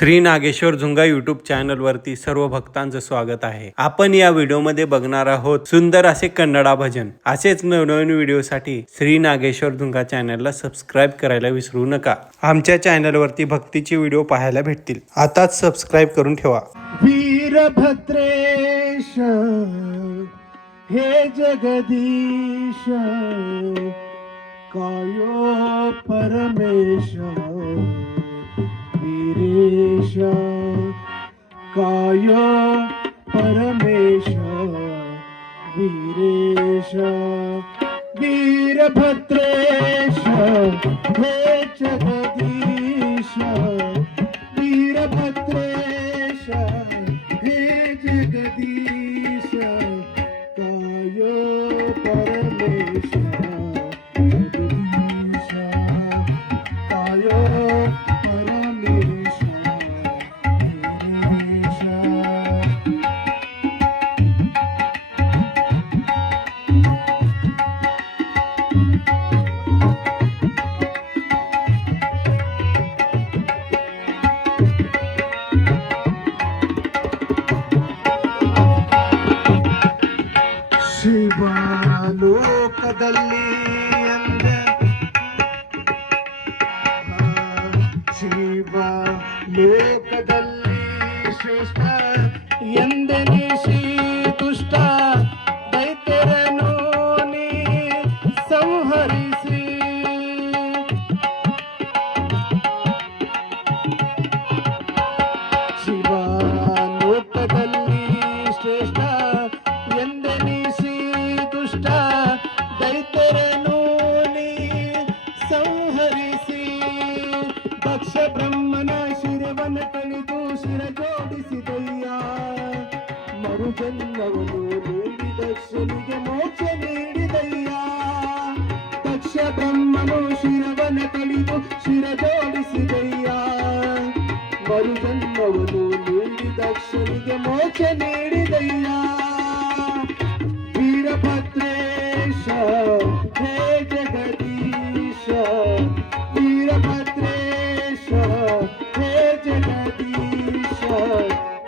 Shri Nageshwar झुंगा YouTube channel वरती सर्व भक्तांचं स्वागत आहे। आपण या व्हिडिओमध्ये बघणार आहोत सुंदर असे कन्नडा भजन। असेच नवनवीन व्हिडिओसाठी श्री नागेश्वर झुंगा चॅनलला सबस्क्राइब करायला विसरू नका। आमच्या चॅनल वरती भक्तीचे व्हिडिओ पाहायला भेटतील। आताच सबस्क्राइब करून ठेवा। वीरभद्रेश हे जगदीश कायो परमेश वीरेश कायो परमेश वीरेश वीरभद्रेश हे जगदीश वीरभद्रेश हे जगदीश कायो परमेश जगदीश कायो परमेश वीरेश ಶಿವಲೋಕದಲ್ಲಿ ಅಂದೆ ಶಿವಲೋಕದಲ್ಲಿ ಶ್ರೇಷ್ಠ ಎಂದೆನಿ ಶ್ರೀ ದುಷ್ಟ ದೈತ್ಯರನ್ನು ನೀ ಸಂಹರಿಸಿ ಶಿವಲೋಕದಲ್ಲಿ ಶ್ರೇಷ್ಠ ಎಂದೆನಿಸಿ ದುಷ್ಟ ದೈತ್ಯರನ್ನು ನೀ ಸಂಹರಿಸಿ ದಕ್ಷ ಬ್ರಹ್ಮನ ಶಿರವನ ಕಳಿದು ಶಿರ ಜೋಡಿಸಿದಯ್ಯ ಮರುಜನ್ಮವನ್ನು ನೀಡಿ ದಕ್ಷನಿಗೆ ಮೋಕ್ಷ ನೀಡಿದಯ್ಯ ದಕ್ಷ ಬ್ರಹ್ಮನು ಶಿರವನ ಕಳಿದು ಶಿರ ಜೋಡಿಸಿದಯ್ಯ ಮರುಜನ್ಮವನ್ನು ನೀಡಿ ದಕ್ಷನಿಗೆ ಮೋಕ್ಷ ನೀಡಿದಯ್ಯ वीरभद्रेश हे जगदीश वीरभद्रेश हे जगदीश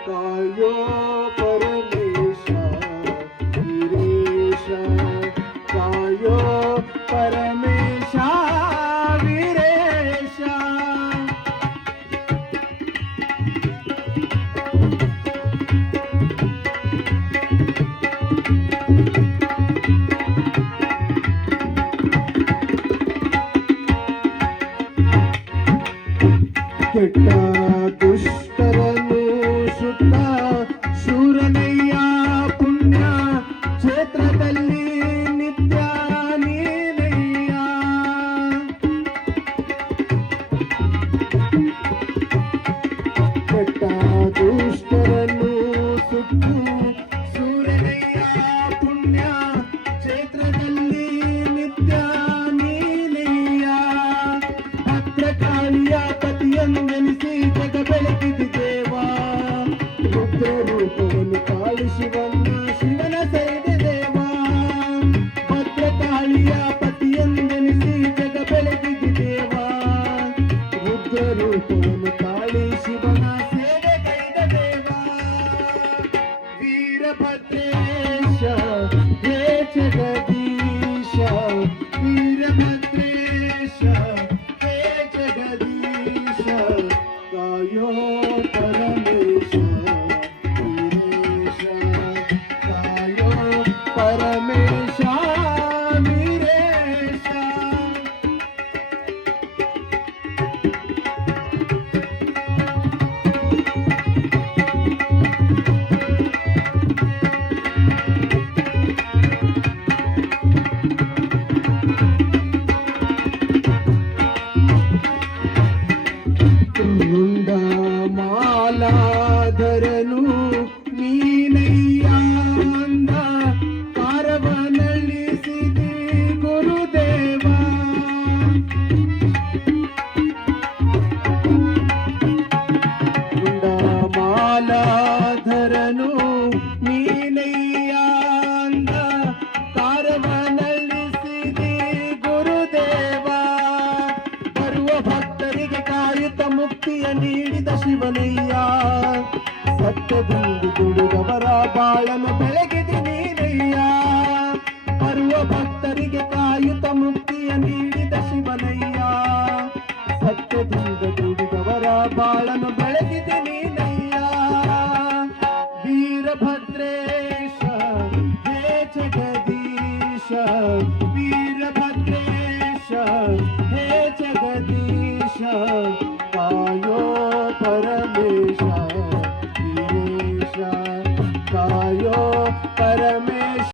कायो परमेश वीरेश कायो परमेश वीरेश ಕೆಟ್ಟ ದುಷ್ಟರನ್ನು ಸುತ್ತ ಶೂರನಯ್ಯ ಪುಣ್ಯ ಕ್ಷೇತ್ರದಲ್ಲಿ ನಿತ್ಯ ನೀನಯ್ಯ ಕೆಟ್ಟ ದುಷ್ಟರನ್ನು ಸುತ್ತು ಶೂರನಯ್ಯ ಪುಣ್ಯ ಕ್ಷೇತ್ರದಲ್ಲಿ ನಿತ್ಯ ನೀನಯ್ಯ ಭದ್ರಕಾಳಿಯ ಪತಿಯನ್ನೆನಿಸಿ ಜಗ ಬೆಳಕಿದ ದೇವಾ ರುದ್ರ ರೂಪವನ್ನು ಕಾಳಿ ಶಿವನ ಶಿವನ ಸೈದ ದೇವಾ ಭದ್ರಕಾಳಿಯ ಪತಿಯನ್ನೆನಿಸಿ ಜಗ ಬೆಳಕಿದ ದೇವಾ ರುದ್ರ ರೂಪವನ್ನು ಕಾಳಿ ಶಿವನ ಸೇವೆಗೈದ ದೇವಾ ವೀರಭದ್ರೇಶ ಹೇ ಜಗದೀಶ ವೀರಭದ್ರೇಶ हे जगदीश कायो परमेश वीरेश कायो परमेश वीरेश ಮುಂಡ ಮಾಲಾಧರನು ನೀನಯ್ಯ ಅಂದ ಪಾರವನಳಿಸಿದಿ ಗುರುದೇವ ಮುಂಡ ಮಾಲಾಧರನು ನೀನಯ್ಯ ಅಂದ ಪಾರವನಳಿಸಿದಿ ಗುರುದೇವ ಬರುವ ಭಕ್ತರಿಗೆ ಕಾಯುತ್ತ ಮುಕ್ತಿಯ ನೀಡಿದ ಶಿವನ ಶಿವನಯ್ಯ ಸತ್ಯದಿಂದ ದುಡಿದವರ ಬಾಳನು ಬೆಳಗಿದಿ ನೀನಯ್ಯ ಬರುವ ಭಕ್ತರಿಗೆ ಕಾಯುತ್ತ ಮುಕ್ತಿಯ ನೀಡಿದ ಶಿವನಯ್ಯ ಸತ್ಯದಿಂದ ದುಡಿದವರ ಬಾಳನು ಬೆಳಗಿದಿ ನೀನಯ್ಯ ವೀರಭದ್ರೇ